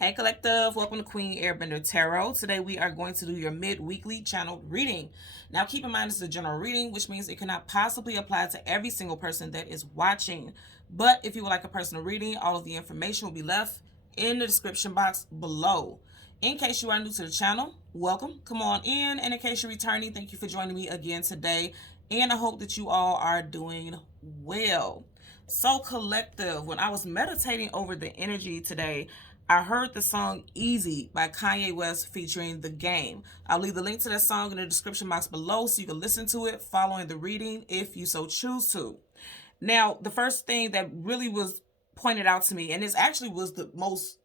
Hey Collective, welcome to Queen Airbender Tarot. Today we are going to do your mid-weekly channel reading. Now keep in mind this is a general reading, which means it cannot possibly apply to every single person that is watching. But if you would like a personal reading, all of the information will be left in the description box below. In case you are new to the channel, welcome, come on in. And in case you're returning, thank you for joining me again today. And I hope that you all are doing well. So Collective, when I was meditating over the energy today, I heard the song Easy by Kanye West featuring The Game. I'll leave the link to that song in the description box below so you can listen to it following the reading if you so choose to. Now, the first thing that really was pointed out to me, and this actually was the most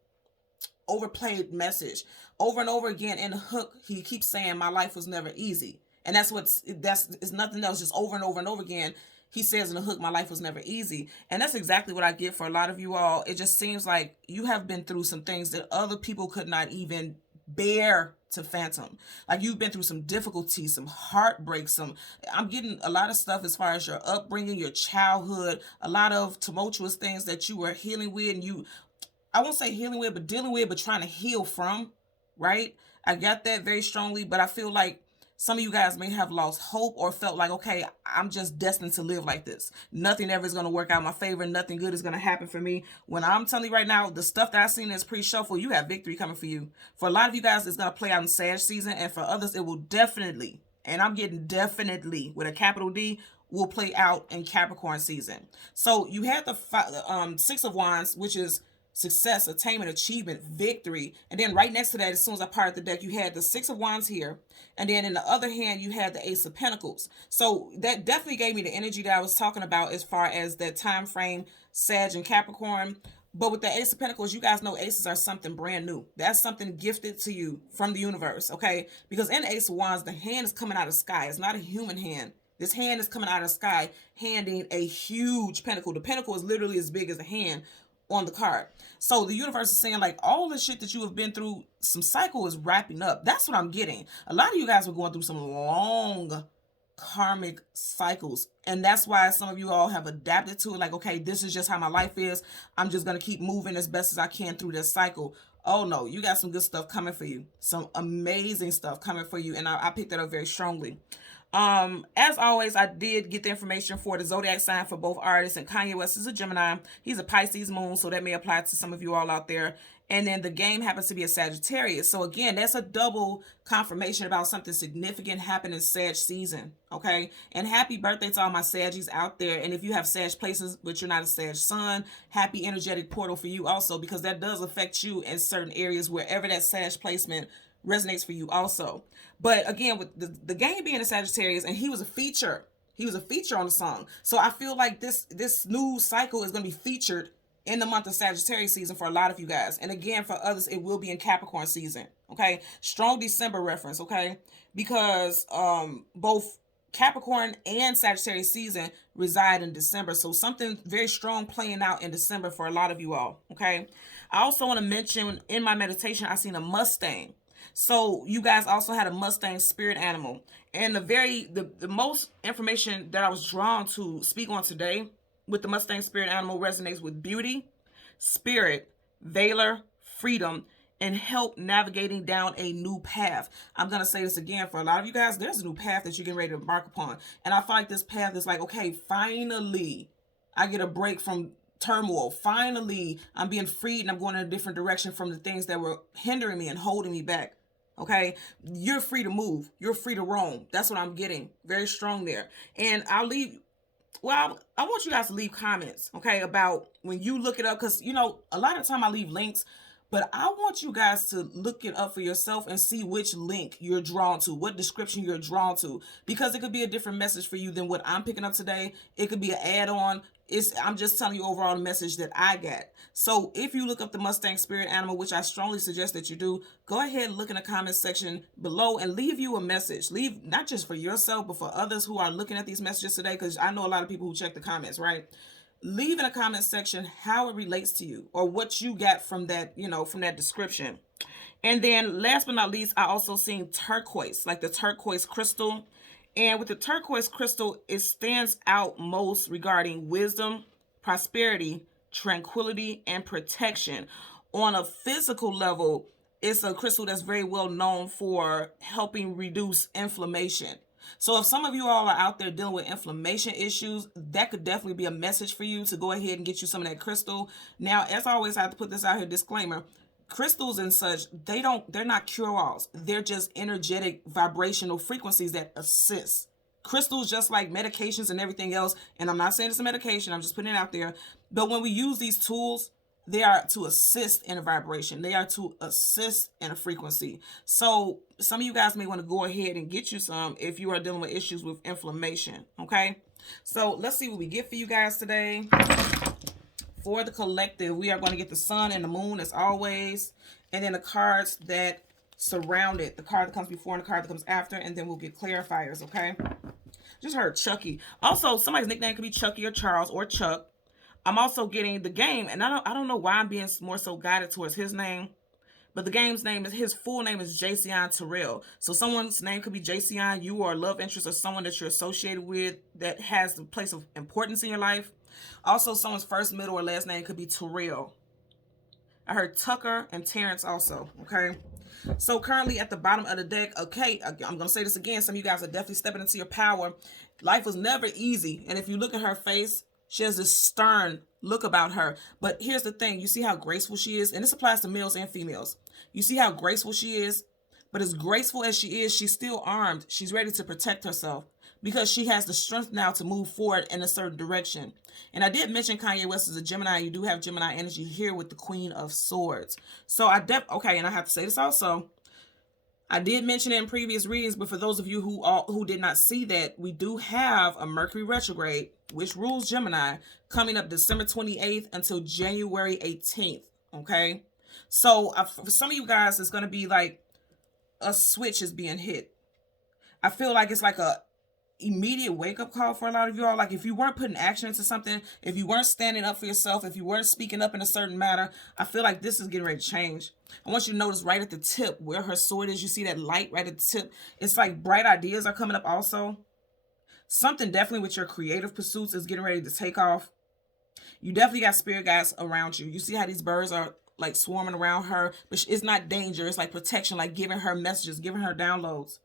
overplayed message, over and over again in the hook, he keeps saying my life was never easy. And it's nothing else, just over and over and over again. He says in the hook, my life was never easy. And that's exactly what I get for a lot of you all. It just seems like you have been through some things that other people could not even bear to fathom. Like you've been through some difficulties, some heartbreak, I'm getting a lot of stuff as far as your upbringing, your childhood, a lot of tumultuous things that you were healing with, and I won't say healing with, but dealing with, but trying to heal from, right? I got that very strongly, but I feel like some of you guys may have lost hope or felt like, okay, I'm just destined to live like this. Nothing ever is going to work out in my favor. Nothing good is going to happen for me. When I'm telling you right now, the stuff that I've seen is pre-shuffle, you have victory coming for you. For a lot of you guys, it's going to play out in Sag season. And for others, it will definitely, and I'm getting definitely with a capital D, will play out in Capricorn season. So you had the Six of Wands, which is success, attainment, achievement, victory. And then right next to that, as soon as I parted the deck, you had the Six of Wands here. And then in the other hand, you had the Ace of Pentacles. So that definitely gave me the energy that I was talking about as far as that time frame, Sag and Capricorn. But with the Ace of Pentacles, you guys know aces are something brand new. That's something gifted to you from the universe, okay? Because in the Ace of Wands, the hand is coming out of the sky. It's not a human hand. This hand is coming out of the sky, handing a huge pentacle. The pentacle is literally as big as a hand on the card. So the universe is saying like all the shit that you have been through, some cycle is wrapping up. That's what I'm getting. A lot of you guys were going through some long karmic cycles, and that's why some of you all have adapted to it. Like, okay, this is just how my life is. I'm just going to keep moving as best as I can through this cycle. Oh no, you got some good stuff coming for you. Some amazing stuff coming for you. And I picked that up very strongly. As always, I did get the information for the zodiac sign for both artists, and Kanye West is a Gemini. He's a Pisces moon, so that may apply to some of you all out there. And then The Game happens to be a Sagittarius. So again, that's a double confirmation about something significant happening in Sag season. Okay. And happy birthday to all my Saggies out there. And if you have Sag places, but you're not a Sag sun, happy energetic portal for you also, because that does affect you in certain areas wherever that Sag placement resonates for you also. But again, with the Game being a Sagittarius, and he was a feature on the song. So I feel like this new cycle is going to be featured in the month of Sagittarius season for a lot of you guys. And again, for others, it will be in Capricorn season. Okay. Strong December reference. Okay. Because both Capricorn and Sagittarius season reside in December. So something very strong playing out in December for a lot of you all. Okay. I also want to mention in my meditation, I seen a Mustang. So you guys also had a Mustang spirit animal. And the most information that I was drawn to speak on today with the Mustang spirit animal resonates with beauty, spirit, valor, freedom, and help navigating down a new path. I'm going to say this again for a lot of you guys. There's a new path that you're getting ready to embark upon. And I feel like this path is like, okay, finally I get a break from turmoil. Finally, I'm being freed and I'm going in a different direction from the things that were hindering me and holding me back. Okay, you're free to move. You're free to roam. That's what I'm getting. Very strong there. And I want you guys to leave comments, okay, about when you look it up, because, you know, a lot of time I leave links, but I want you guys to look it up for yourself and see which link you're drawn to, what description you're drawn to, because it could be a different message for you than what I'm picking up today. It could be an add-on. I'm just telling you overall the message that I got. So if you look up the Mustang spirit animal, which I strongly suggest that you do, go ahead and look in the comment section below and leave you a message. Leave not just for yourself, but for others who are looking at these messages today, because I know a lot of people who check the comments, right? Leave in the comment section how it relates to you or what you got from that, from that description. And then last but not least, I also seen turquoise, like the turquoise crystal. And with the turquoise crystal, it stands out most regarding wisdom, prosperity, tranquility, and protection. on a physical level, it's a crystal that's very well known for helping reduce inflammation. So if some of you all are out there dealing with inflammation issues, that could definitely be a message for you to go ahead and get you some of that crystal. Now, as always, I have to put this out here, disclaimer. Crystals and such, they're not cure-alls. They're just energetic vibrational frequencies that assist. Crystals, just like medications and everything else, and I'm not saying it's a medication, I'm just putting it out there, but when we use these tools, they are to assist in a vibration. They are to assist in a frequency. So some of you guys may want to go ahead and get you some if you are dealing with issues with inflammation, okay? So let's see what we get for you guys today. For the collective, we are going to get the sun and the moon as always, and then the cards that surround it, the card that comes before and the card that comes after, and then we'll get clarifiers, okay? Just heard Chucky. Also, somebody's nickname could be Chucky or Charles or Chuck. I'm also getting the game, and I don't know why I'm being more so guided towards his name, but the game's name is, his full name is Jason Terrell. So someone's name could be Jason, you or a love interest or someone that you're associated with that has the place of importance in your life. Also, someone's first, middle, or last name could be Terrell. I heard Tucker and Terrence also, okay? So currently at the bottom of the deck, okay, I'm going to say this again. Some of you guys are definitely stepping into your power. Life was never easy. And if you look at her face, she has this stern look about her. But here's the thing. You see how graceful she is? And this applies to males and females. You see how graceful she is? But as graceful as she is, she's still armed. She's ready to protect herself because she has the strength now to move forward in a certain direction. And I did mention Kanye West is a Gemini. You do have Gemini energy here with the Queen of Swords. So okay, and I have to say this also. I did mention it in previous readings, but for those of you who did not see that, we do have a Mercury retrograde, which rules Gemini, coming up December 28th until January 18th, okay? So for some of you guys, it's going to be like a switch is being hit. I feel like it's like a immediate wake-up call for a lot of you all. Like if you weren't putting action into something, if you weren't standing up for yourself, if you weren't speaking up in a certain matter, I feel like this is getting ready to change. I want you to notice right at the tip where her sword is. You see that light right at the tip? It's like bright ideas are coming up also. Something definitely with your creative pursuits is getting ready to take off. You definitely got spirit guides around you. You see how these birds are like swarming around her, but it's not danger. It's like protection, like giving her messages, giving her downloads.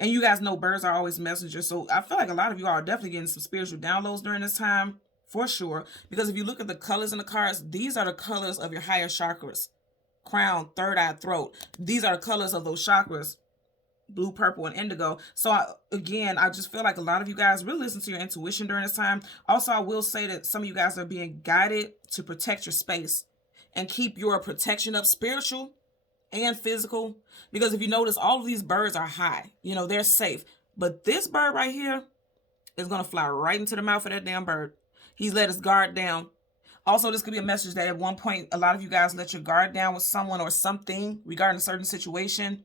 And you guys know birds are always messengers. So I feel like a lot of you are definitely getting some spiritual downloads during this time, for sure. Because if you look at the colors in the cards, these are the colors of your higher chakras. Crown, third eye, throat. These are the colors of those chakras. Blue, purple, and indigo. So again, I just feel like a lot of you guys really listen to your intuition during this time. Also, I will say that some of you guys are being guided to protect your space and keep your protection up, spiritual and physical, because if you notice, all of these birds are high. You know, they're safe. But this bird right here is going to fly right into the mouth of that damn bird. He's let his guard down. Also, this could be a message that at one point, a lot of you guys let your guard down with someone or something regarding a certain situation,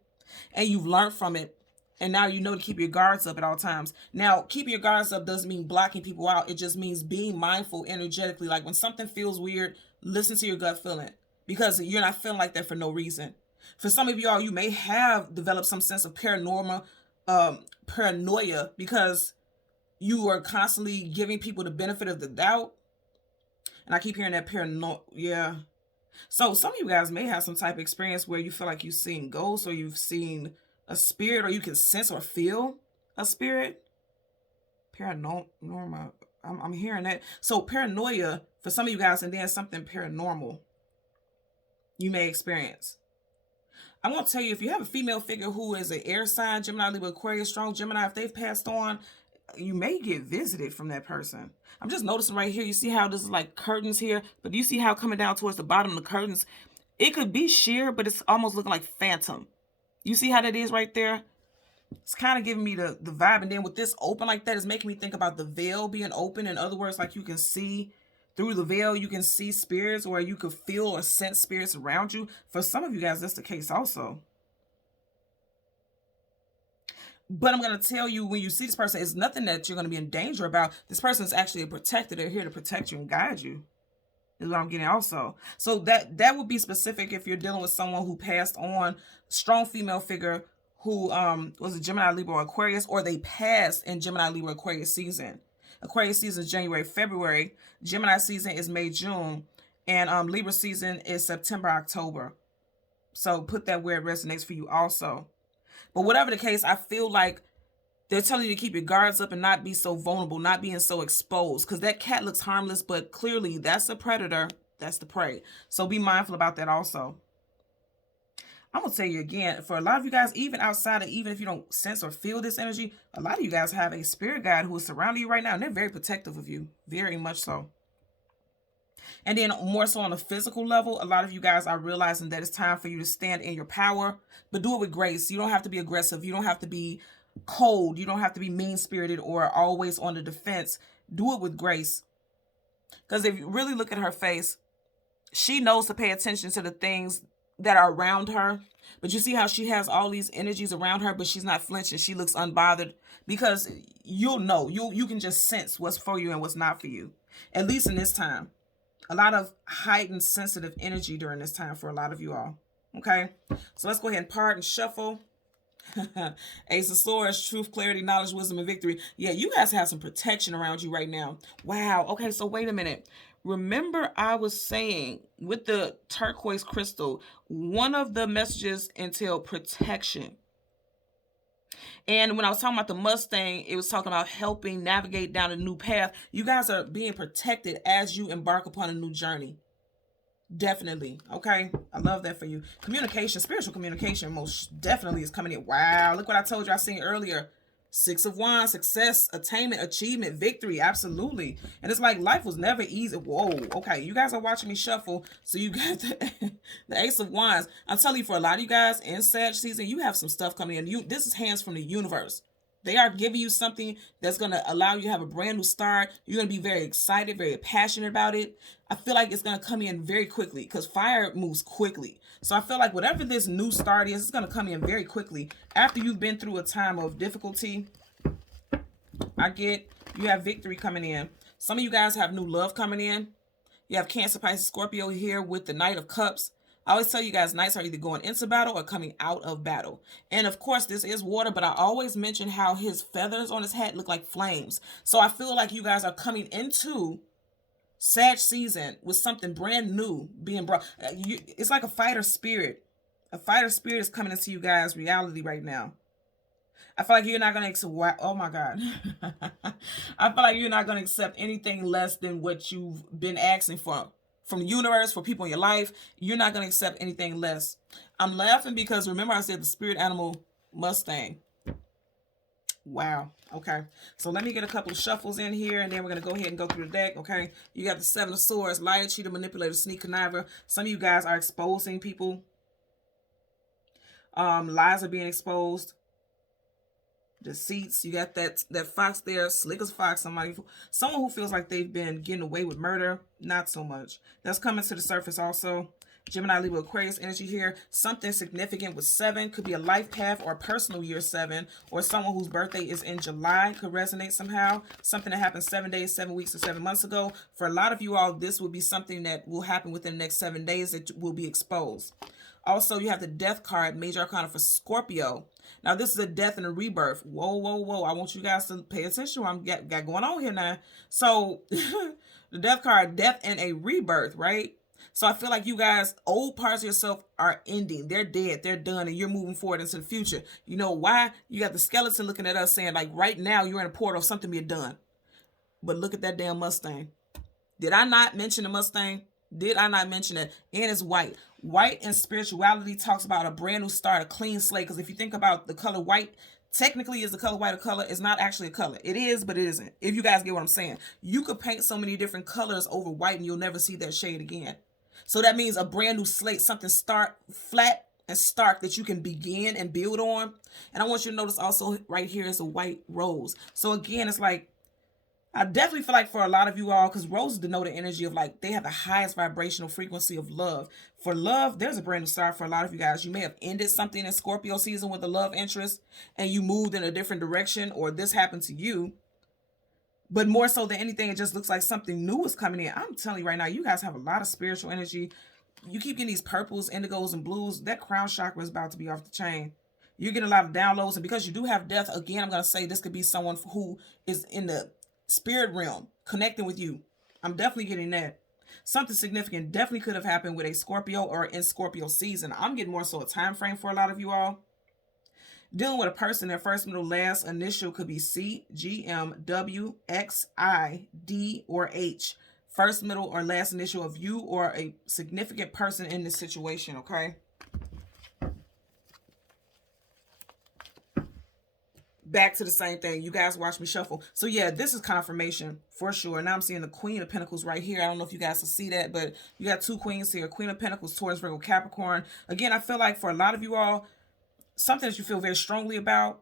and you've learned from it. And now you know to keep your guards up at all times. Now, keeping your guards up doesn't mean blocking people out. It just means being mindful energetically. Like when something feels weird, listen to your gut feeling, because you're not feeling like that for no reason. For some of y'all, you may have developed some sense of paranoia because you are constantly giving people the benefit of the doubt. And I keep hearing that paranoia. Yeah. So some of you guys may have some type of experience where you feel like you've seen ghosts or you've seen a spirit, or you can sense or feel a spirit. Paranormal. I'm hearing that. So paranoia for some of you guys, and then something paranormal you may experience. I want to tell you, if you have a female figure who is an air sign, Gemini, Libra, Aquarius, strong Gemini, if they've passed on, you may get visited from that person. I'm just noticing right here, you see how this is like curtains here, but you see how coming down towards the bottom of the curtains, it could be sheer, but it's almost looking like phantom. You see how that is right there? It's kind of giving me the vibe. And then with this open like that, it's making me think about the veil being open. In other words, like you can see through the veil, you can see spirits, or you could feel or sense spirits around you. For some of you guys, that's the case also. But I'm going to tell you, when you see this person, it's nothing that you're going to be in danger about. This person is actually a protector. They're here to protect you and guide you, is what I'm getting also. So that would be specific if you're dealing with someone who passed on, strong female figure who was a Gemini, Libra, or Aquarius, or they passed in Gemini, Libra, Aquarius season. Aquarius season is January, February. Gemini season is May, June. And Libra season is September, October. So put that where it resonates for you also. But whatever the case, I feel like they're telling you to keep your guards up and not be so vulnerable, not being so exposed. Because that cat looks harmless, but clearly that's a predator. That's the prey. So be mindful about that also. I'm going to tell you again, for a lot of you guys, even outside of, even if you don't sense or feel this energy, a lot of you guys have a spirit guide who is surrounding you right now. And they're very protective of you. Very much so. And then more so on a physical level, a lot of you guys are realizing that it's time for you to stand in your power, but do it with grace. You don't have to be aggressive. You don't have to be cold. You don't have to be mean-spirited or always on the defense. Do it with grace. Because if you really look at her face, she knows to pay attention to the things that are around her. But you see how she has all these energies around her, but she's not flinching. She looks unbothered because you'll know. You can just sense what's for you and what's not for you. At least in this time. A lot of heightened sensitive energy during this time for a lot of you all. Okay, so let's go ahead and part and shuffle. Ace of Swords, truth, clarity, knowledge, wisdom, and victory. Yeah, you guys have some protection around you right now. Wow. Okay, so wait a minute. Remember I was saying with the turquoise crystal, one of the messages entailed protection. And when I was talking about the Mustang, it was talking about helping navigate down a new path. You guys are being protected as you embark upon a new journey. Definitely. Okay. I love that for you. Communication, spiritual communication most definitely is coming in. Wow. Look what I told you I seen earlier. Six of Wands, success, attainment, achievement, victory. Absolutely. And it's like life was never easy. Whoa. Okay. You guys are watching me shuffle. So you got the Ace of Wands. I'm telling you, for a lot of you guys in Sag season, you have some stuff coming in. This is hands from the universe. They are giving you something that's going to allow you to have a brand new start. You're going to be very excited, very passionate about it. I feel like it's going to come in very quickly because fire moves quickly. So I feel like whatever this new start is, it's going to come in very quickly. After you've been through a time of difficulty, I get you have victory coming in. Some of you guys have new love coming in. You have Cancer, Pisces, Scorpio here with the Knight of Cups. I always tell you guys, knights are either going into battle or coming out of battle. And of course, this is water, but I always mention how his feathers on his hat look like flames. So I feel like you guys are coming into Sag season with something brand new being brought. It's like a fighter spirit. A fighter spirit is coming into you guys' reality right now. I feel like you're not going to accept, oh my God. I feel like you're not going to accept anything less than what you've been asking for. From the universe, for people in your life, you're not going to accept anything less. I'm laughing because remember I said the spirit animal Mustang. Wow. Okay. So let me get a couple of shuffles in here, and then we're going to go ahead and go through the deck. Okay. You got the Seven of Swords, liar, cheater, manipulator, sneak, conniver. Some of you guys are exposing people. Lies are being exposed. Deceits. You got that fox there, slick as fox. Someone who feels like they've been getting away with murder. Not so much. That's coming to the surface also. Gemini, Libra, Aquarius energy here. Something significant with 7 could be a life path or a personal year 7, or someone whose birthday is in July could resonate somehow. Something that happened 7 days, 7 weeks, or 7 months ago. For a lot of you all, this will be something that will happen within the next 7 days that will be exposed. Also, you have the Death card, Major Arcana for Scorpio. Now, this is a death and a rebirth. Whoa, whoa, whoa. I want you guys to pay attention to what I'm got going on here now. So, the Death card, death and a rebirth, right? So, I feel like you guys, old parts of yourself are ending. They're dead. They're done. And you're moving forward into the future. You know why? You got the skeleton looking at us saying, like, right now, you're in a portal of something being done. But look at that damn Mustang. Did I not mention the Mustang? Did I not mention it? And it's white. White in spirituality talks about a brand new start, a clean slate. Because if you think about the color white, technically is the color white a color? It's not actually a color. It is, but it isn't. If you guys get what I'm saying. You could paint so many different colors over white and you'll never see that shade again. So that means a brand new slate, something flat and stark that you can begin and build on. And I want you to notice also right here is a white rose. So again, it's like, I definitely feel like for a lot of you all, because roses denote the energy of like, they have the highest vibrational frequency of love. For love, there's a brand new start for a lot of you guys. You may have ended something in Scorpio season with a love interest and you moved in a different direction, or this happened to you. But more so than anything, it just looks like something new is coming in. I'm telling you right now, you guys have a lot of spiritual energy. You keep getting these purples, indigos, and blues. That crown chakra is about to be off the chain. You're getting a lot of downloads. And because you do have death, again, I'm going to say this could be someone who is in the spirit realm connecting with you. I'm definitely getting that. Something significant definitely could have happened with a Scorpio or in Scorpio season. I'm getting more so a time frame for a lot of you all. Dealing with a person, their first, middle, last initial could be C, G, M, W, X, I, D, or H. First, middle, or last initial of you or a significant person in this situation, okay? Back to the same thing. You guys watch me shuffle. So yeah, this is confirmation for sure. Now I'm seeing the Queen of Pentacles right here. I don't know if you guys can see that, but you got two queens here. Queen of Pentacles, Taurus, Virgo, Capricorn. Again, I feel like for a lot of you all, something that you feel very strongly about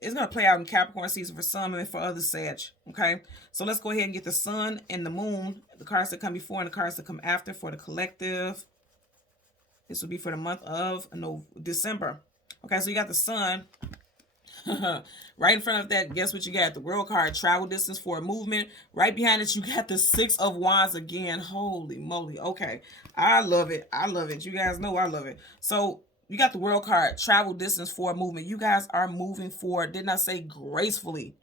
is going to play out in Capricorn season for some and for others, Sag. Okay, so let's go ahead and get the Sun and the Moon, the cards that come before and the cards that come after for the collective. This will be for the month of December. Okay, so you got the Sun. Right in front of that, guess what you got? The World card, travel distance for a movement. Right behind it, you got the Six of Wands again. Holy moly. Okay, I love it. I love it. You guys know I love it. So you got the World card, travel distance for a movement. You guys are moving forward. Didn't I say gracefully?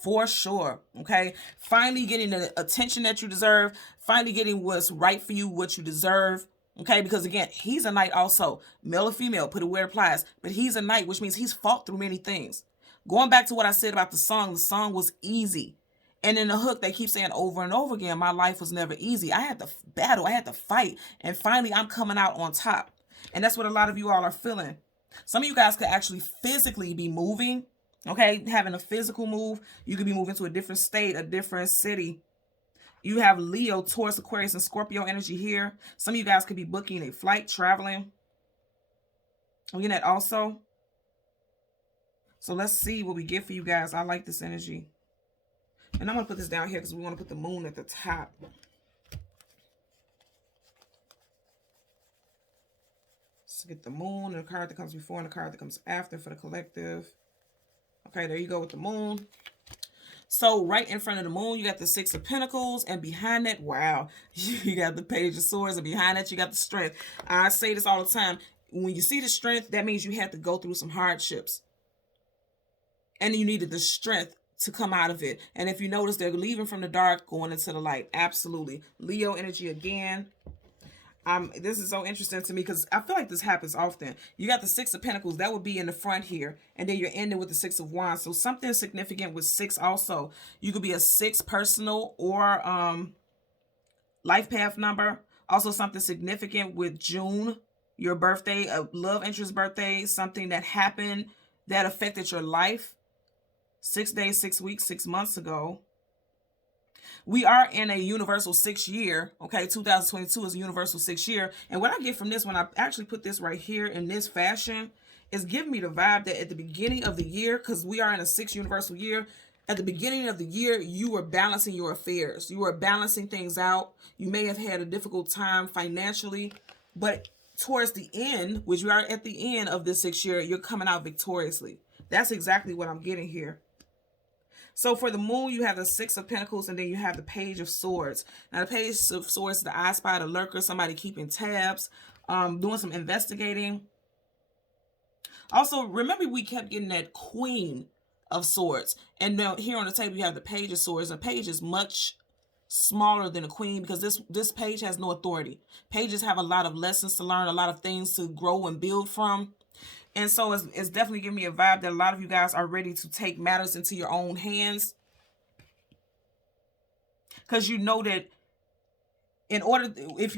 For sure. Okay, finally getting the attention that you deserve. Finally getting what's right for you, what you deserve. Okay, because again, he's a knight also. Male or female, put it where it applies. But he's a knight, which means he's fought through many things. Going back to what I said about the song was easy. And in the hook, they keep saying over and over again, my life was never easy. I had to battle, I had to fight. And finally, I'm coming out on top. And that's what a lot of you all are feeling. Some of you guys could actually physically be moving. Okay, having a physical move. You could be moving to a different state, a different city. You have Leo, Taurus, Aquarius, and Scorpio energy here. Some of you guys could be booking a flight, traveling. I'm getting that also. So let's see what we get for you guys. I like this energy. And I'm going to put this down here because we want to put the moon at the top. Let's get the moon and the card that comes before and the card that comes after for the collective. Okay, there you go with the moon. So right in front of the moon, you got the Six of Pentacles, and behind that, wow, you got the Page of Swords, and behind that, you got the Strength. I say this all the time. When you see the Strength, that means you had to go through some hardships. And you needed the strength to come out of it. And if you notice, they're leaving from the dark, going into the light. Absolutely. Leo energy again. This is so interesting to me because I feel like this happens often. You got the Six of Pentacles. That would be in the front here. And then you're ending with the Six of Wands. So something significant with six also. You could be a 6 personal or life path number. Also something significant with June, your birthday, a love interest birthday, something that happened that affected your life. 6 days, 6 weeks, 6 months ago. We are in a universal 6 year. Okay, 2022 is a universal 6 year. And what I get from this, when I actually put this right here in this fashion, is giving me the vibe that at the beginning of the year, because we are in a 6 universal year, at the beginning of the year, you were balancing your affairs. You were balancing things out. You may have had a difficult time financially, but towards the end, which we are at the end of this 6 year, you're coming out victoriously. That's exactly what I'm getting here. So for the moon, you have the Six of Pentacles, and then you have the Page of Swords. Now, the Page of Swords is the I Spy, the lurker, somebody keeping tabs, doing some investigating. Also, remember we kept getting that Queen of Swords. And now here on the table, you have the Page of Swords. And Page is much smaller than a Queen because this page has no authority. Pages have a lot of lessons to learn, a lot of things to grow and build from. And so it's definitely giving me a vibe that a lot of you guys are ready to take matters into your own hands. Because you know that in order,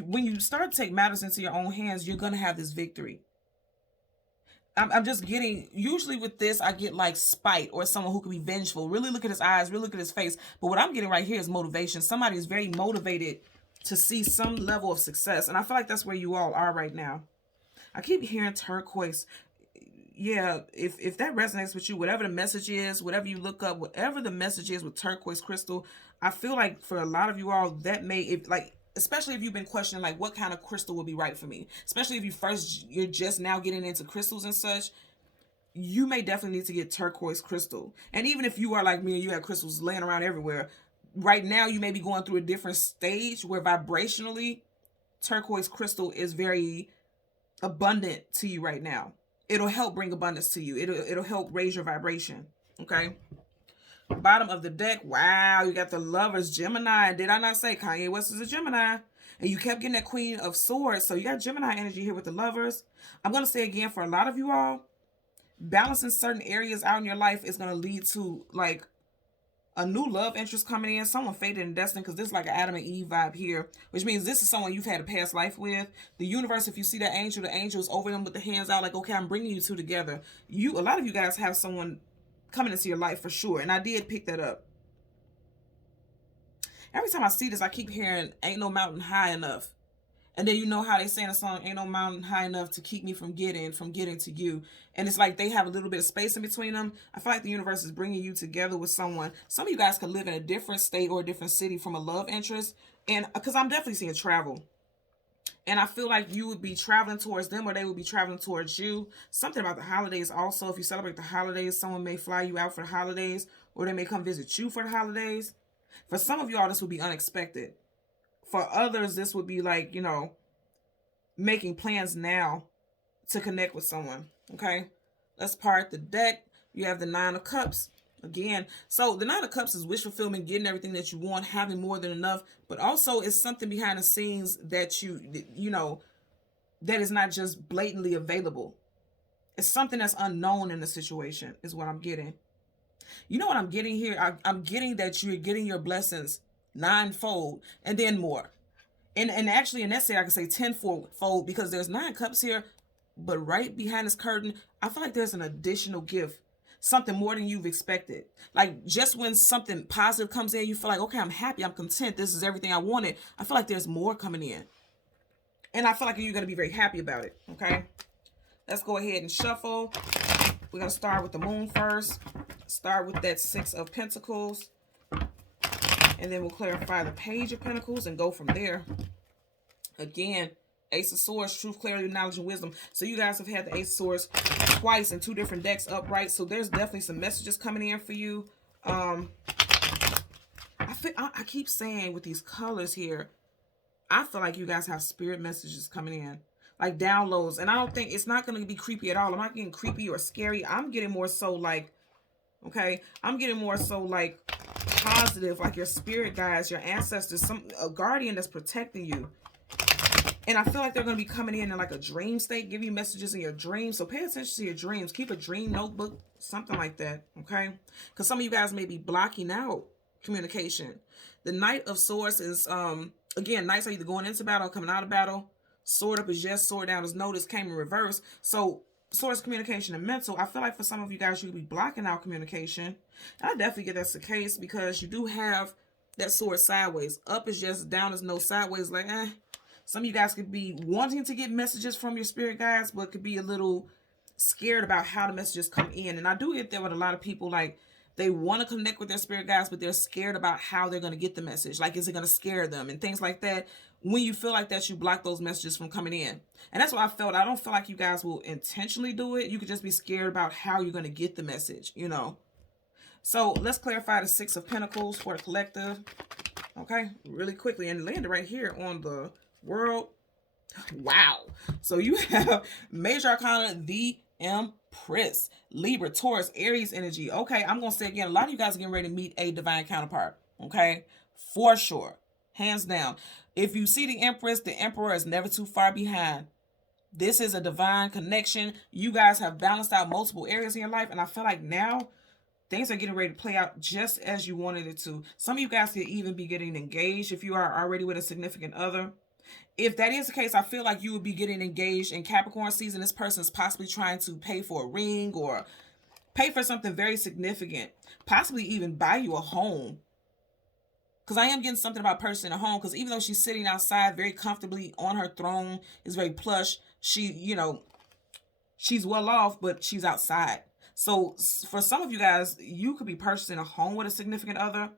when you start to take matters into your own hands, you're going to have this victory. I'm just getting, usually with this, I get like spite or someone who could be vengeful. Really look at his eyes, really look at his face. But what I'm getting right here is motivation. Somebody is very motivated to see some level of success. And I feel like that's where you all are right now. I keep hearing turquoise. Yeah, if that resonates with you, whatever the message is, whatever you look up, whatever the message is with turquoise crystal, I feel like for a lot of you all, that may, especially if you've been questioning, like, what kind of crystal would be right for me? Especially if you're just now getting into crystals and such, you may definitely need to get turquoise crystal. And even if you are like me and you have crystals laying around everywhere, right now you may be going through a different stage where vibrationally, turquoise crystal is very abundant to you right now. It'll help bring abundance to you. It'll help raise your vibration. Okay. Bottom of the deck. Wow. You got the Lovers, Gemini. Did I not say Kanye West is a Gemini? And you kept getting that Queen of Swords. So you got Gemini energy here with the Lovers. I'm going to say again, for a lot of you all, balancing certain areas out in your life is going to lead to like a new love interest coming in, someone fated and destined, because this is like an Adam and Eve vibe here, which means this is someone you've had a past life with. The universe, if you see that angel, the angel is over them with the hands out, like, okay, I'm bringing you two together. A lot of you guys have someone coming into your life for sure, and I did pick that up. Every time I see this, I keep hearing, ain't no mountain high enough. And then you know how they say in a song, ain't no mountain high enough to keep me from getting to you. And it's like they have a little bit of space in between them. I feel like the universe is bringing you together with someone. Some of you guys could live in a different state or a different city from a love interest. And because I'm definitely seeing travel. And I feel like you would be traveling towards them, or they would be traveling towards you. Something about the holidays also. If you celebrate the holidays, someone may fly you out for the holidays, or they may come visit you for the holidays. For some of y'all, this would be unexpected. For others, this would be like, you know, making plans now to connect with someone. Okay, let's part the deck. You have the Nine of Cups again. So the Nine of Cups is wish fulfillment, getting everything that you want, having more than enough, but also it's something behind the scenes that you know, that is not just blatantly available. It's something that's unknown in the situation is what I'm getting. You know what I'm getting here? I'm getting that you're getting your blessings ninefold and then more. And actually in that set, I can say tenfold, because there's 9 cups here, but right behind this curtain, I feel like there's an additional gift, something more than you've expected. Like just when something positive comes in, you feel like, okay, I'm happy, I'm content, this is everything I wanted. I feel like there's more coming in. And I feel like you're going to be very happy about it, okay? Let's go ahead and shuffle. We're going to start with the Moon first. Start with that 6 of Pentacles. And then we'll clarify the Page of Pentacles and go from there. Again, Ace of Swords, truth, clarity, knowledge, and wisdom. So you guys have had the Ace of Swords twice in 2 different decks upright. So there's definitely some messages coming in for you. I keep saying with these colors here, I feel like you guys have spirit messages coming in. Like downloads. And I don't think it's not going to be creepy at all. I'm not getting creepy or scary. I'm getting more so like, okay, I'm getting more so like positive, like your spirit guides, your ancestors, a guardian that's protecting you. And I feel like they're going to be coming in like a dream state, give you messages in your dreams. So pay attention to your dreams. Keep a dream notebook, something like that, okay? Because some of you guys may be blocking out communication. The Knight of Swords is, again, Knights are either going into battle or coming out of battle. Sword up is yes, sword down is no. This came in reverse. So source communication and mental. I feel like for some of you guys, you could be blocking out communication. I definitely get that's the case because you do have that sword sideways. Up is yes, down is no, sideways like eh. Some of you guys could be wanting to get messages from your spirit guides, but could be a little scared about how the messages come in. And I do get there with a lot of people, like they want to connect with their spirit guides, but they're scared about how they're going to get the message. Like, is it going to scare them and things like that? When you feel like that, you block those messages from coming in. And that's what I felt. I don't feel like you guys will intentionally do it. You could just be scared about how you're going to get the message, you know. So let's clarify the 6 of Pentacles for the collective. Okay, really quickly. And landed right here on the World. Wow. So you have Major Arcana, the Empress, Libra, Taurus, Aries energy. Okay, I'm going to say again, a lot of you guys are getting ready to meet a divine counterpart. Okay, for sure. Hands down. If you see the Empress, the Emperor is never too far behind. This is a divine connection. You guys have balanced out multiple areas in your life. And I feel like now things are getting ready to play out just as you wanted it to. Some of you guys could even be getting engaged if you are already with a significant other. If that is the case, I feel like you would be getting engaged in Capricorn season. This person is possibly trying to pay for a ring or pay for something very significant. Possibly even buy you a home. Because I am getting something about person in a home. Because even though she's sitting outside very comfortably on her throne, is very plush. She, you know, she's well off, but she's outside. So for some of you guys, you could be purchasing a home with a significant other.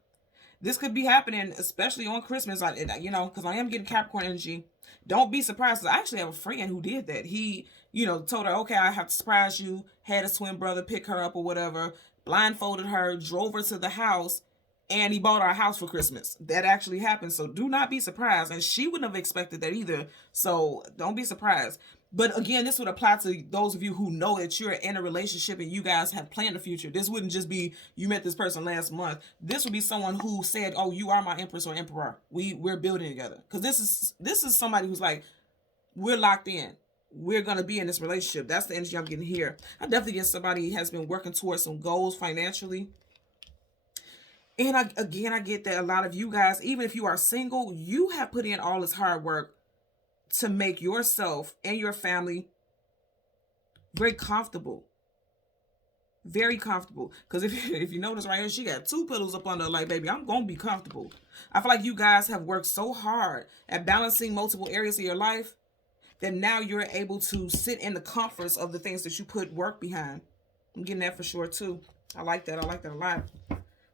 This could be happening, especially on Christmas, like, you know, because I am getting Capricorn energy. Don't be surprised. I actually have a friend who did that. He, you know, told her, okay, I have to surprise you, had a twin brother pick her up or whatever, blindfolded her, drove her to the house, and he bought our house for Christmas. That actually happened. So do not be surprised. And she wouldn't have expected that either. So don't be surprised. But again, this would apply to those of you who know that you're in a relationship and you guys have planned the future. This wouldn't just be you met this person last month. This would be someone who said, "Oh, you are my empress or emperor. We're building together." Because this is somebody who's like, we're locked in. We're gonna be in this relationship. That's the energy I'm getting here. I definitely get somebody has been working towards some goals financially. And I get that a lot of you guys, even if you are single, you have put in all this hard work to make yourself and your family very comfortable. Very comfortable. Because if you notice right here, she got 2 pillows up under her, like, baby, I'm going to be comfortable. I feel like you guys have worked so hard at balancing multiple areas of your life that now you're able to sit in the comforts of the things that you put work behind. I'm getting that for sure, too. I like that. I like that a lot.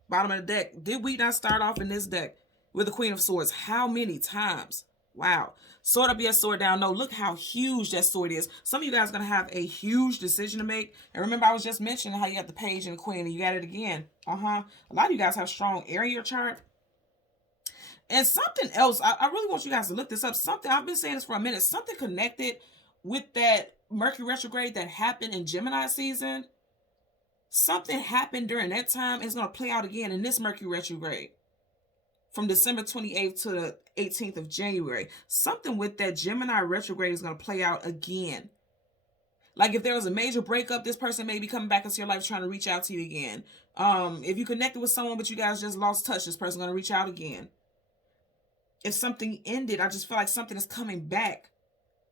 Bottom of the deck. Did we not start off in this deck with the Queen of Swords? How many times? Wow. Sword up, yes, sword down. No, look how huge that sword is. Some of you guys are going to have a huge decision to make. And remember, I was just mentioning how you got the Page and the Queen, and you got it again. A lot of you guys have strong air in your chart. And something else, I really want you guys to look this up. Something, I've been saying this for a minute. Something connected with that Mercury retrograde that happened in Gemini season. Something happened during that time. It's going to play out again in this Mercury retrograde from December 28th to the 18th of January. Something with that Gemini retrograde is going to play out again. Like if there was a major breakup, this person may be coming back into your life trying to reach out to you again. If you connected with someone but you guys just lost touch, this person's going to reach out again. If something ended, I just feel like something is coming back.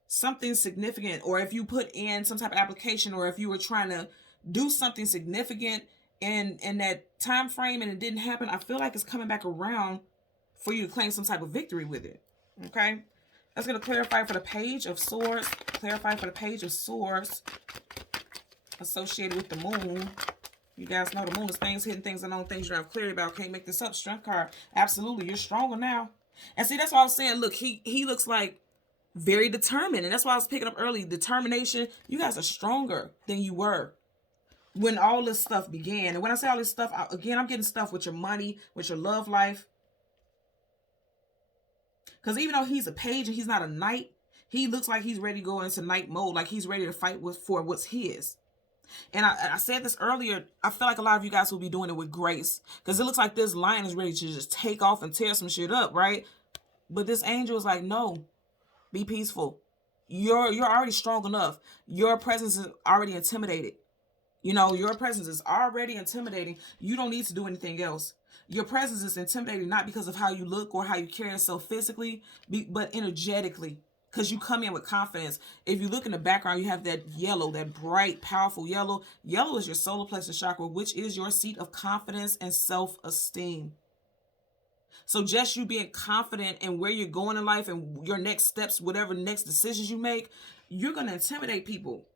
Something significant. Or if you put in some type of application, or if you were trying to do something significant in that time frame and it didn't happen, I feel like it's coming back around for you to claim some type of victory with it. Okay? That's going to clarify for the Page of Swords. Clarify for the Page of Swords associated with the Moon. You guys know the Moon is things, hidden things, unknown things you don't have clarity about. Can't make this up. Strength card. Absolutely. You're stronger now. And see, that's why I was saying, look, he looks like very determined. And that's why I was picking up early. Determination. You guys are stronger than you were when all this stuff began. And when I say all this stuff, again, I'm getting stuff with your money, with your love life. Because even though he's a page and he's not a knight, he looks like he's ready to go into knight mode. Like he's ready to fight for what's his. And I said this earlier, I feel like a lot of you guys will be doing it with grace. Because it looks like this lion is ready to just take off and tear some shit up, right? But this angel is like, no, be peaceful. You're already strong enough. Your presence is already intimidated. You know, your presence is already intimidating. You don't need to do anything else. Your presence is intimidating not because of how you look or how you carry yourself physically, but energetically. Because you come in with confidence. If you look in the background, you have that yellow, that bright, powerful yellow. Yellow is your solar plexus chakra, which is your seat of confidence and self-esteem. So just you being confident in where you're going in life and your next steps, whatever next decisions you make, you're going to intimidate people.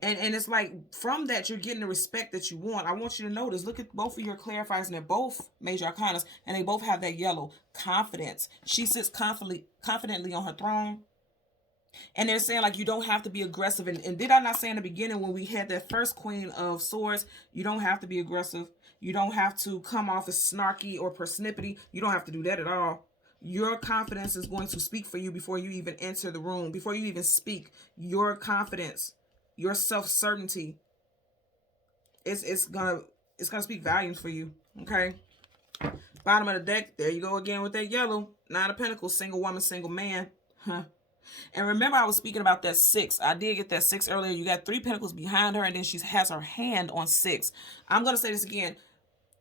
And it's like from that, you're getting the respect that you want. I want you to notice, look at both of your clarifiers, and they're both major arcanas, and they both have that yellow confidence. She sits confidently on her throne. And they're saying, like, you don't have to be aggressive. And did I not say in the beginning when we had that first Queen of Swords, you don't have to be aggressive. You don't have to come off as snarky or persnippety. You don't have to do that at all. Your confidence is going to speak for you before you even enter the room, before you even speak. Your confidence, your self-certainty, it's gonna speak volumes for you. Okay. Bottom of the deck, there you go again with that yellow. 9 of Pentacles, single woman, single man. And remember, I was speaking about that 6. I did get that 6 earlier. You got 3 pentacles behind her, and then she has her hand on 6. I'm going to say this again.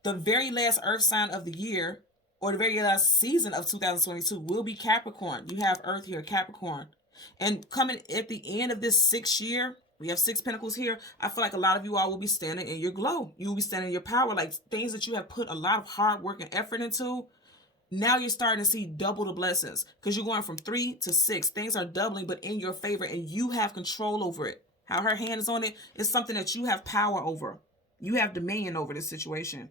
The very last earth sign of the year, or the very last season of 2022, will be Capricorn. You have earth here, Capricorn. And coming at the end of this 6th year, we have 6 pentacles here. I feel like a lot of you all will be standing in your glow. You will be standing in your power, like things that you have put a lot of hard work and effort into. Now you're starting to see double the blessings because you're going from 3 to 6. Things are doubling, but in your favor, and you have control over it. How her hand is on it is something that you have power over. You have dominion over this situation.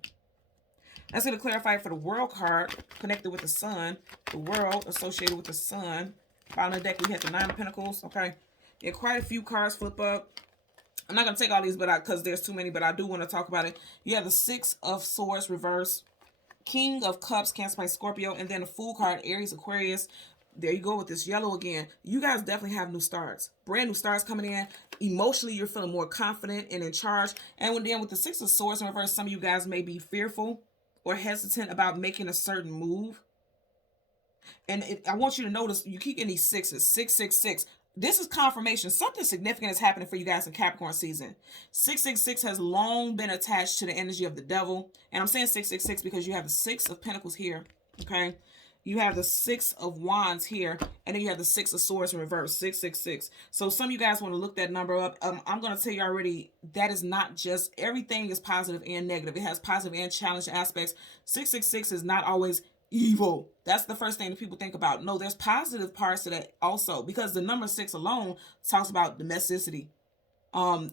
That's going to clarify for the World card connected with the Sun. The World associated with the Sun. Bottom of the deck, we had the 9 of Pentacles. Okay. Yeah, quite a few cards flip up. I'm not going to take all these because there's too many, but I do want to talk about it. You have the 6 of Swords reverse. King of Cups, Cancer, Pisces, Scorpio, and then the Fool card, Aries, Aquarius. There you go with this yellow again. You guys definitely have new starts. Brand new starts coming in. Emotionally, you're feeling more confident and in charge. And then with the Six of Swords in reverse, some of you guys may be fearful or hesitant about making a certain move. And I want you to notice, you keep getting these sixes. 666. This is confirmation. Something significant is happening for you guys in Capricorn season. 666 has long been attached to the energy of the devil. And I'm saying 666 because you have the Six of Pentacles here. Okay. You have the Six of Wands here, and then you have the Six of Swords in reverse, 666. So some of you guys want to look that number up. I'm going to tell you already, that is not just, everything is positive and negative. It has positive and challenging aspects. 666 is not always evil. That's the first thing that people think about. No, there's positive parts to that also, because the number 6 alone talks about domesticity.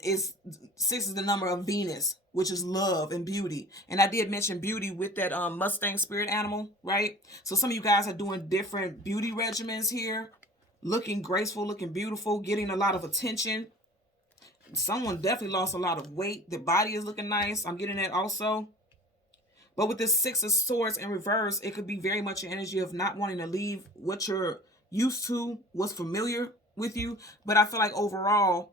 Is 6 is the number of Venus, which is love and beauty. And I did mention beauty with that Mustang spirit animal, right? So some of you guys are doing different beauty regimens here, looking graceful, looking beautiful, getting a lot of attention. Someone definitely lost a lot of weight. The body is looking nice. I'm getting that also. But with this Six of Swords in reverse, it could be very much an energy of not wanting to leave what you're used to, what's familiar with you. But I feel like overall,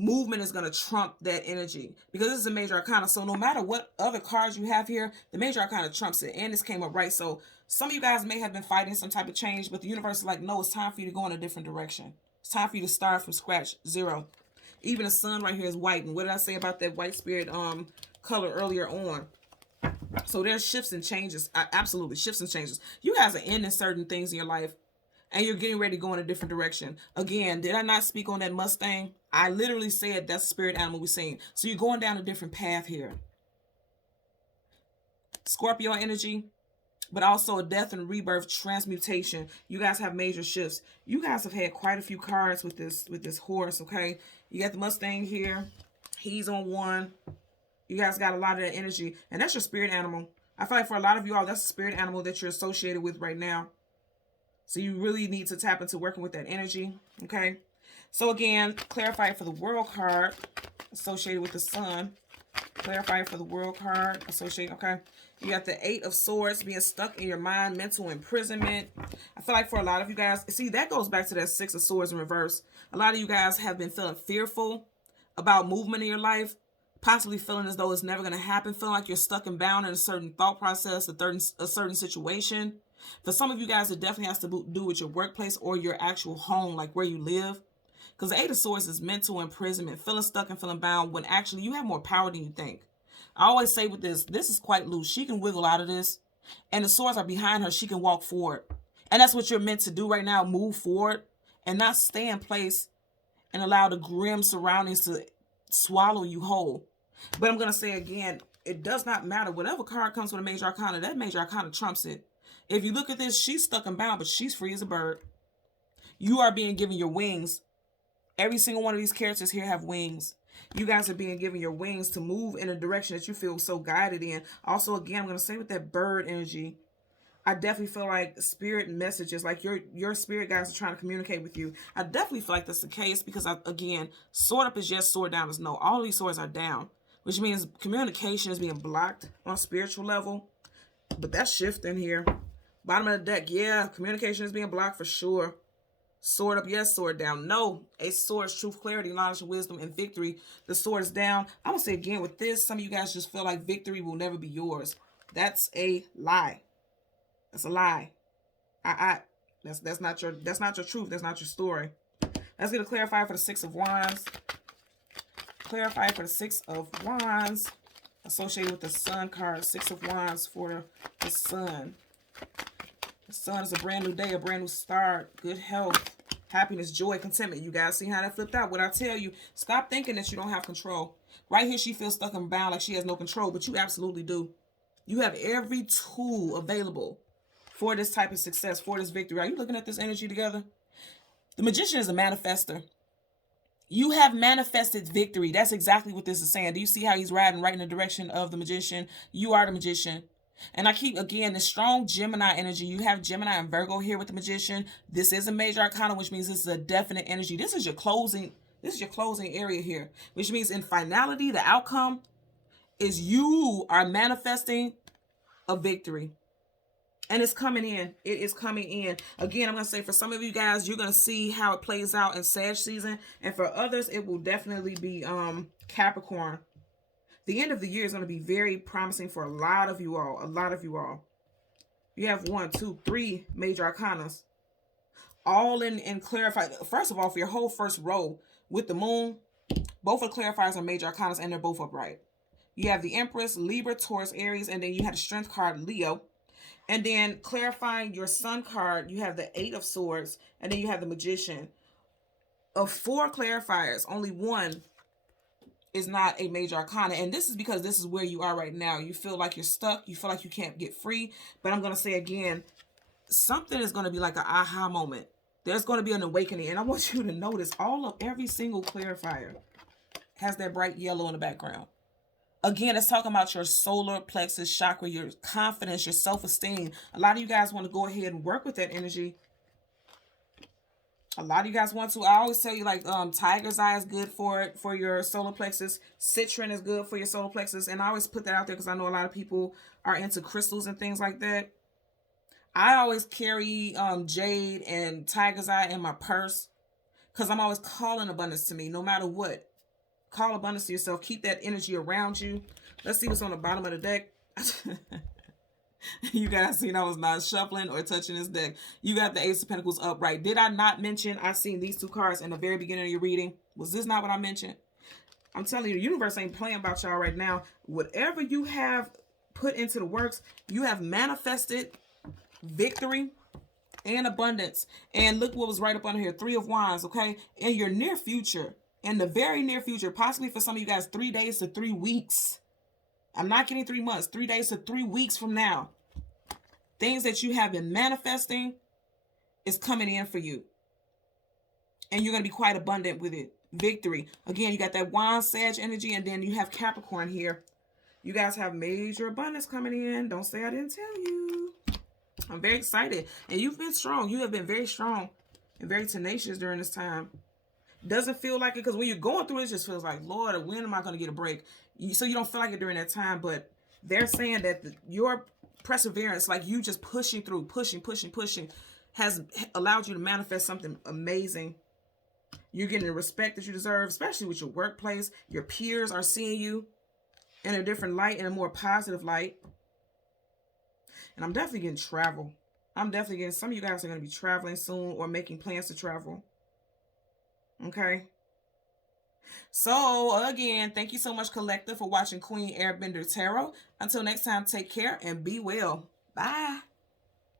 movement is going to trump that energy, because this is a major arcana. So no matter what other cards you have here, the major arcana trumps it. And this came up right. So some of you guys may have been fighting some type of change, but the universe is like, no, it's time for you to go in a different direction. It's time for you to start from scratch, zero. Even the sun right here is white. And what did I say about that white spirit color earlier on? So there's shifts and changes. Absolutely, shifts and changes. You guys are ending certain things in your life, and you're getting ready to go in a different direction. Again, did I not speak on that Mustang? I literally said that's the spirit animal we're seeing. So you're going down a different path here. Scorpio energy, but also a death and rebirth, transmutation. You guys have major shifts. You guys have had quite a few cards with this horse, okay? You got the Mustang here. He's on one. You guys got a lot of that energy, and that's your spirit animal. I feel like for a lot of you all, that's the spirit animal that you're associated with right now. So you really need to tap into working with that energy, okay? So again, clarify for the World card associated with the Sun. Clarify for the World card associated, okay? You got the Eight of Swords, being stuck in your mind, mental imprisonment. I feel like for a lot of you guys, see, that goes back to that Six of Swords in reverse. A lot of you guys have been feeling fearful about movement in your life, possibly feeling as though it's never going to happen, feeling like you're stuck and bound in a certain thought process, a certain situation. For some of you guys, it definitely has to do with your workplace or your actual home, like where you live. Because the Eight of Swords is mental imprisonment, feeling stuck and feeling bound, when actually you have more power than you think. I always say with this is quite loose. She can wiggle out of this, and the swords are behind her. She can walk forward. And that's what you're meant to do right now, move forward and not stay in place and allow the grim surroundings to swallow you whole. But I'm going to say again, it does not matter. Whatever card comes with a major arcana, that major arcana trumps it. If you look at this, she's stuck and bound, but she's free as a bird. You are being given your wings. Every single one of these characters here have wings. You guys are being given your wings to move in a direction that you feel so guided in. Also, again, I'm going to say with that bird energy, I definitely feel like spirit messages, like your spirit guys are trying to communicate with you. I definitely feel like that's the case because, again, sword up is yes, sword down is no. All of these swords are down, which means communication is being blocked on a spiritual level. But that's shifting here. Bottom of the deck, yeah, communication is being blocked for sure. Sword up, yes, sword down. No, a sword is truth, clarity, knowledge, wisdom, and victory. The sword is down. I'm going to say again with this, some of you guys just feel like victory will never be yours. That's a lie. That's a lie. That's not your truth. That's not your story. Let's get a clarifier for the Six of Wands. Clarify for the Six of Wands associated with the Sun card. Six of Wands for the Sun. The Sun is a brand new day, a brand new start, good health, happiness, joy, contentment. You guys see how that flipped out? What I tell you, stop thinking that you don't have control. Right here, she feels stuck and bound like she has no control, but you absolutely do. You have every tool available for this type of success, for this victory. Are you looking at this energy together? The Magician is a manifester. You have manifested victory. That's exactly what this is saying. Do you see how he's riding right in the direction of the Magician? You are the Magician. And I keep, again, the strong Gemini energy. You have Gemini and Virgo here with the Magician. This is a major arcana, which means this is a definite energy. This is your closing area here, which means in finality, the outcome is you are manifesting of victory. And it's coming in. It is coming in. Again, I'm going to say for some of you guys, you're going to see how it plays out in Sag season. And for others, it will definitely be Capricorn. The end of the year is going to be very promising for a lot of you all. A lot of you all. You have 1, 2, 3 major arcanas. All in clarify. First of all, for your whole first row with the moon, both of the clarifiers are major arcanas and they're both upright. You have the Empress, Libra, Taurus, Aries, and then you have the Strength card, Leo. And then clarifying your Sun card, you have the 8 of Swords, and then you have the Magician. Of 4 clarifiers, only 1 is not a major arcana. And this is because this is where you are right now. You feel like you're stuck. You feel like you can't get free. But I'm going to say again, something is going to be like an aha moment. There's going to be an awakening. And I want you to notice every single clarifier has that bright yellow in the background. Again, it's talking about your solar plexus chakra, your confidence, your self-esteem. A lot of you guys want to go ahead and work with that energy. A lot of you guys want to. I always tell you, like, tiger's eye is good for it, for your solar plexus. Citron is good for your solar plexus. And I always put that out there because I know a lot of people are into crystals and things like that. I always carry jade and tiger's eye in my purse because I'm always calling abundance to me no matter what. Call abundance to yourself. Keep that energy around you. Let's see what's on the bottom of the deck. You guys seen I was not shuffling or touching this deck. You got the Ace of Pentacles upright. Did I not mention I seen these 2 cards in the very beginning of your reading? Was this not what I mentioned? I'm telling you, the universe ain't playing about y'all right now. Whatever you have put into the works, you have manifested victory and abundance. And look what was right up under here. 3 of Wands, okay? In your near future. In the very near future, possibly for some of you guys, 3 days to 3 weeks. I'm not getting 3 months, 3 days to 3 weeks from now. Things that you have been manifesting is coming in for you. And you're going to be quite abundant with it. Victory. Again, you got that Wand Sag energy, and then you have Capricorn here. You guys have major abundance coming in. Don't say I didn't tell you. I'm very excited. And you've been strong. You have been very strong and very tenacious during this time. Doesn't feel like it because when you're going through it, it just feels like, Lord, when am I going to get a break? So you don't feel like it during that time, but they're saying that your perseverance, like you just pushing through, pushing, has allowed you to manifest something amazing. You're getting the respect that you deserve, especially with your workplace. Your peers are seeing you in a different light, in a more positive light. And I'm definitely getting travel. I'm definitely getting, some of you guys are going to be traveling soon or making plans to travel. Okay. So again, thank you so much, Collective, for watching Queen Airbender Tarot. Until next time, take care and be well. Bye.